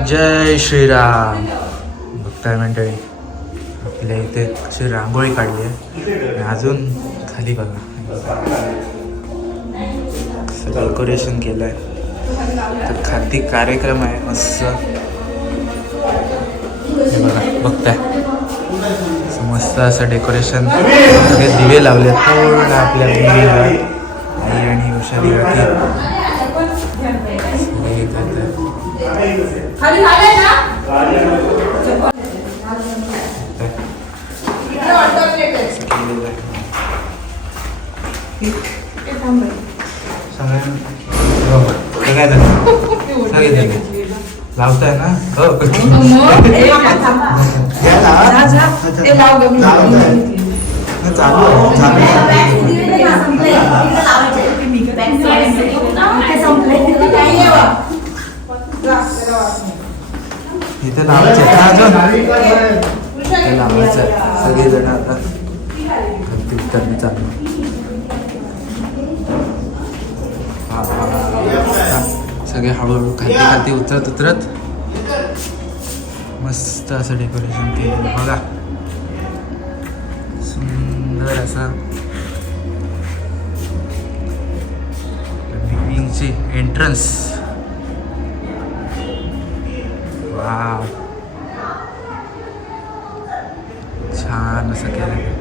जय श्रीराम. बघताय मंडळी आपल्या इथे अशी रांगोळी काढली आहे. अजून खाली बघा. डेकोरेशन केलं आहे तर खाती कार्यक्रम आहे मस्त. बघा बघताय. मस्त असं डेकोरेशन दिवे लावले पूर्ण आपल्या मुलीला. आई आणि उषा दिवाती खाली झालंय ना? हो. लावताय ना? हो. चालू आहे चालू आहे. इथे लावायचे आहेत. अजून? लावायचं आहे. सगळेजण आता कंप्लीट करणे चालू. सगळे हळूहळू खाती खाती उतरत उतरत. मस्त असं डेकोरेशन केलं बघा. सुंदर असा. एंट्रन्स लिव्हिंगची एंट्रन्स वाव छान असं केलं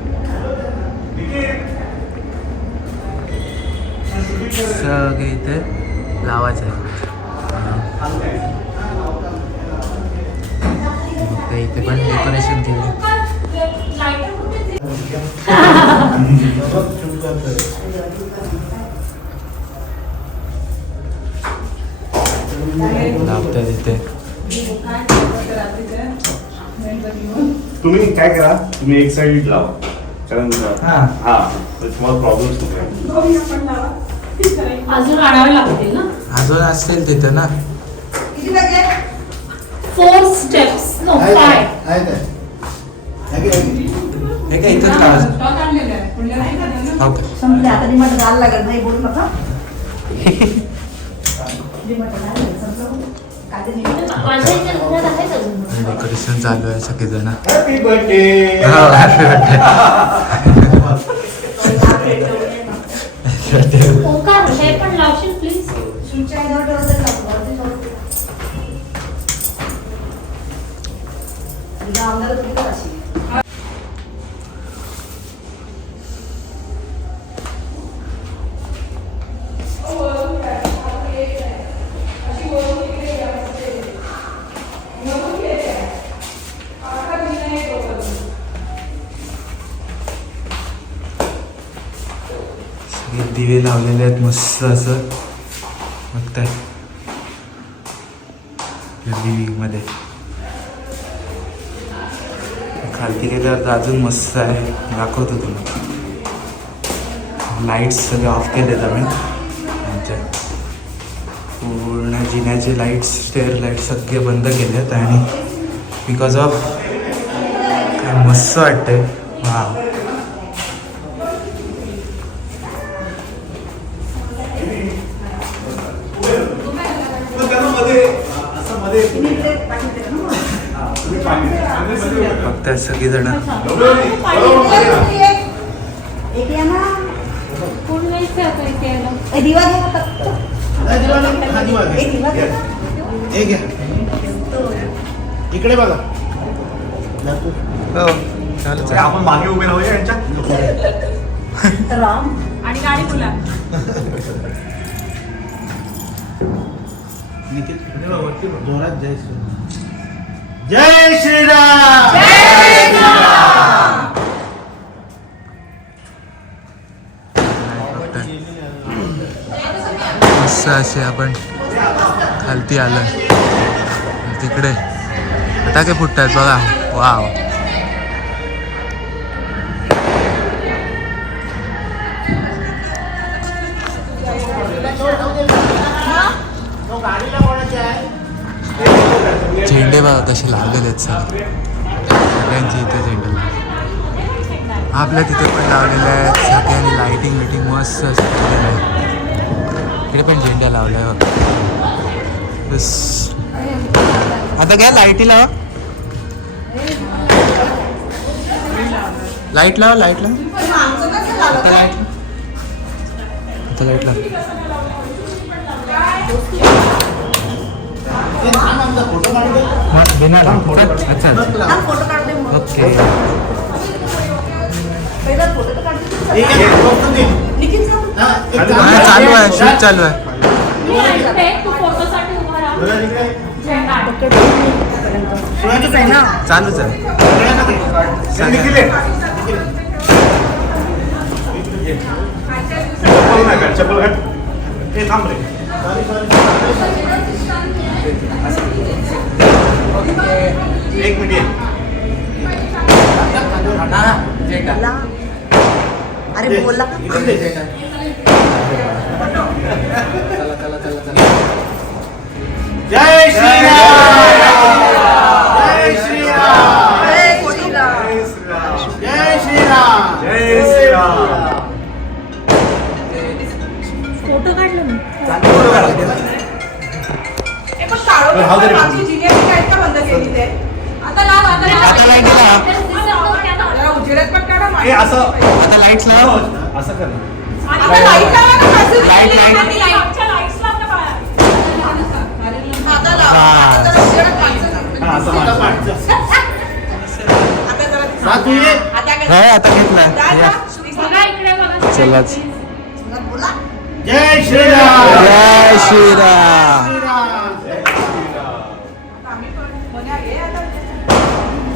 सगळे इथे लावायचं आहे मग ते इथे पण डेकोरेशन केलं लावतात इथे तुम्ही काय करा तुम्ही एक साईड लावा. कारण हा. हा तुम्हाला प्रॉब्लेम अजून आणावे लागतील ना? अजून असतील तिथे ना? फोर स्टेप्स नो फाय हे काय इथेच लावायचं स्टॉक आणलेला आहे. पुढल्या नाही का? त्याला? हो. संपले. आता घाल लागत नाही बोलू नका. डेकोरेशन चालू आहे सगळेजण हॅपी बर्थडे हो हॅपी बर्थडे हे पण दिवे लावलेले आहेत मस्त असं. बघताय. लिव्हिंगमध्ये. खालती गेल्यावर अजून मस्त आहे. दाखवतो तुला लाईट्स सगळे ऑफ केलेत आम्ही. आमच्या. पूर्ण जिन्याचे लाईट्स स्टेअर लाइट सगळे बंद केलेत आणि बिकॉज ऑफ काय मस्त वाटतंय. वा हे घ्या इकडे बघा. हो चालू आपण मागे उभे राहूया यांच्या. राम. आणि गाडी बोला. जोरात जय श्रीराम जय श्रीराम असे आपण खालती आलं तिकडे फटाके फुटतात बघा. वाव. झेंडे बघा कसे लावलेले आहेत सगळे. सगळ्यांचे इथे झेंडे आपल्या तिथे पण लावलेले आहेत. सगळ्यांनी लाईटिंग बिटिंग मस्त असं आहे. इकडे पण झेंड्या लावल्या बघा. बस. आता काय लाईटी लावा. लाइट लावा लाइट लावा. आता लाइट आता लाइट लावा. अच्छा. ओके. एक एक. हा, एक हा, हा. चालू आहे शूट चालू आहे. मी ऐकते तू फोटोसाठी उभा राहा जय श्रीराम जय आता माणसं. पाठचं. आता जरा ते हा, तू ये. आता काय? नाही. चलाच. जय श्रीराम. जय श्रीराम.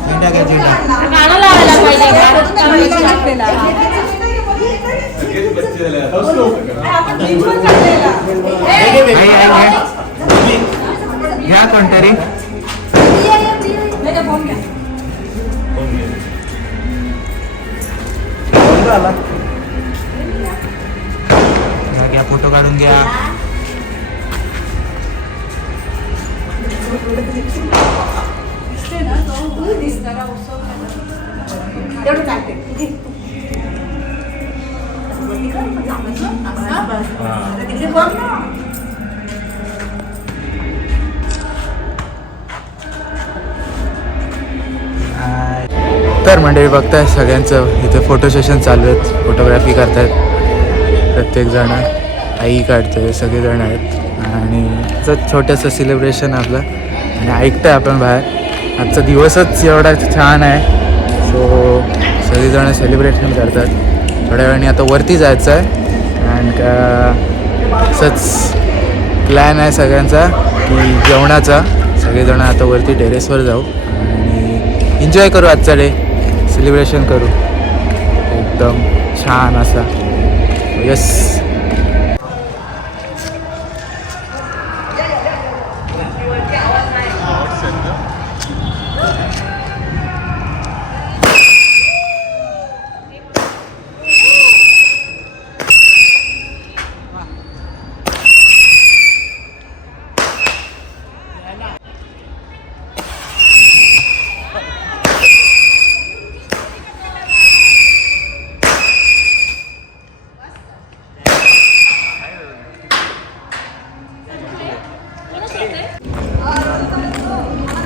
झेंडा घ्या झेंडा. गाणं लावायला नाही, नाही, फोन घ्या. घ्या, घ्या फोटो काढून घ्या दिसते ना, तो दिसणारा तर मंडळी बघताय सगळ्यांचं. इथे फोटो सेशन चालू आहेत. फोटोग्राफी करतायत. प्रत्येकजण आई काढते सगळेजण आहेत. आणि असं छोटंसं सेलिब्रेशन आपलं. आणि ऐकतंय आपण बाहेर. आजचा दिवसच एवढा छान आहे. सो सगळेजण सेलिब्रेशन करतात. थोड्या वेळाने आता वरती जायचं आहे अँड का असंच प्लॅन आहे सगळ्यांचा की जेवणाचा. सगळेजण आता वरती टेरेसवर जाऊ. आणि एन्जॉय करू आजचा डे सेलिब्रेशन करू. एकदम छान असा. यस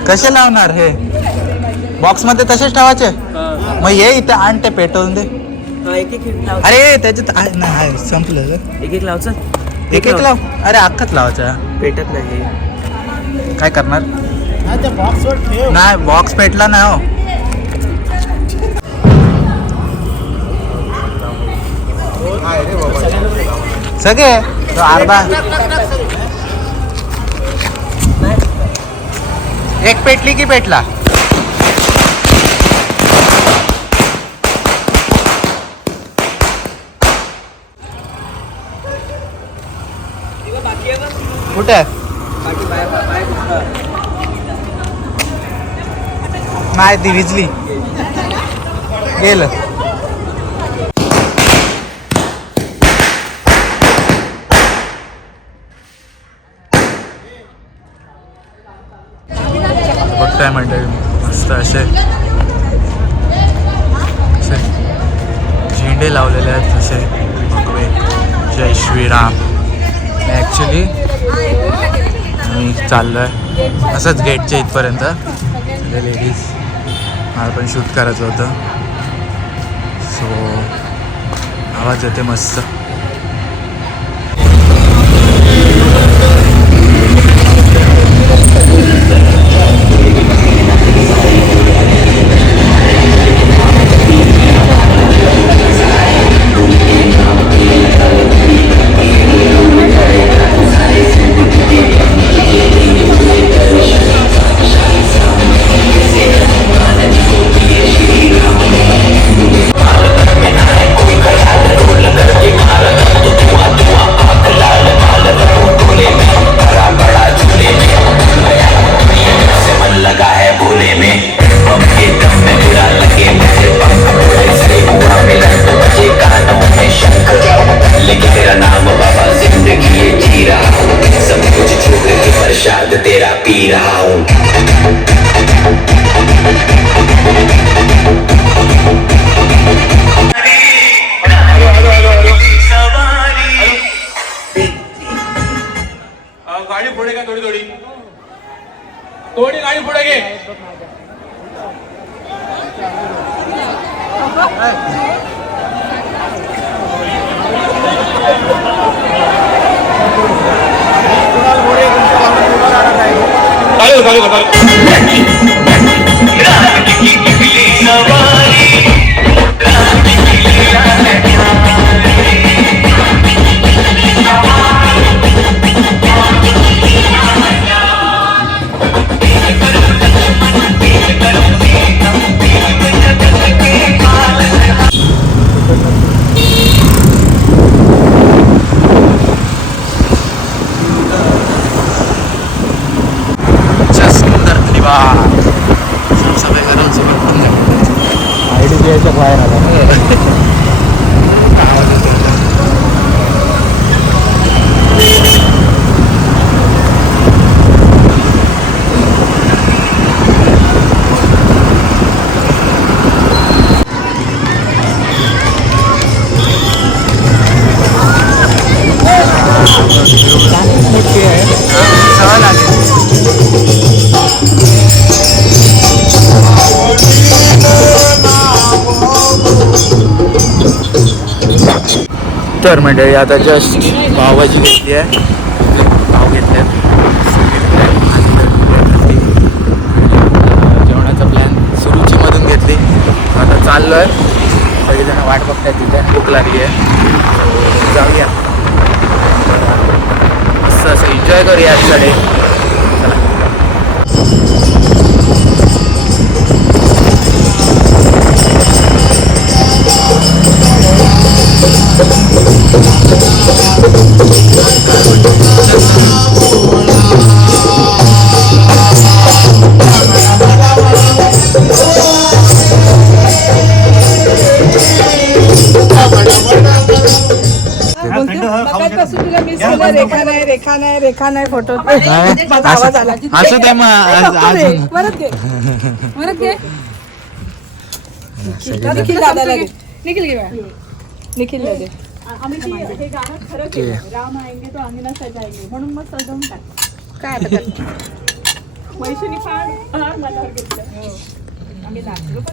कसे लावणार हे? बॉक्समध्ये तसेच ठेवायचे? मग ये इथे आण ते पेटवून दे. एक अरे त्याच्यात आहे- नाही आहे, संपलं. एक एक लावचं? एक एक लाव. अरे अख्खाच लावायचा. पेटत नाही. काय करणार? त्या बॉक्सवर ठेव. नाही बॉक्स पेटला नाही हो. सगळे? तो अर्धा एक पेटली की पेटला? कुठे नाही ती विजली. गेलं. काय मंडळी मस्त असे. असे झेंडे लावलेले आहेत तसे भगवे जय श्रीराम. ॲक्च्युली मी चाललो आहे असंच गेटच्या इथपर्यंत. लेडीज मला पण शूट करायचं होतं. सो आवाज येते मस्त. थोडी थोडी थोडी गाडी पुढे घे चालेल चालेल चालेल 老王 तर मंडळी आता जस्ट पावभाजी घेतली आहे. पाव घेतल्या जेवणाचा प्लॅन सुरुचीमधून घेतली. आता चाललो आहे सगळेजण वाट बघताय तिथे. भूक लागली आहे जाऊया. असं असं एन्जॉय करूया आजकडे रेखा नाही रेखा नाही रेखा नाही फोटो आवाज आला की असं ते मग परत घे परत घे सगळेजण- निखिल निखिल. निखिल आम्ही ती- हे गाणं खरं. केलं राम आएंगे तो अंगना सजाएंगे म्हणून मग सजवून टाक काय आता? वैशाली फार फार मनावर घेतलं आम्ही नाचलो पण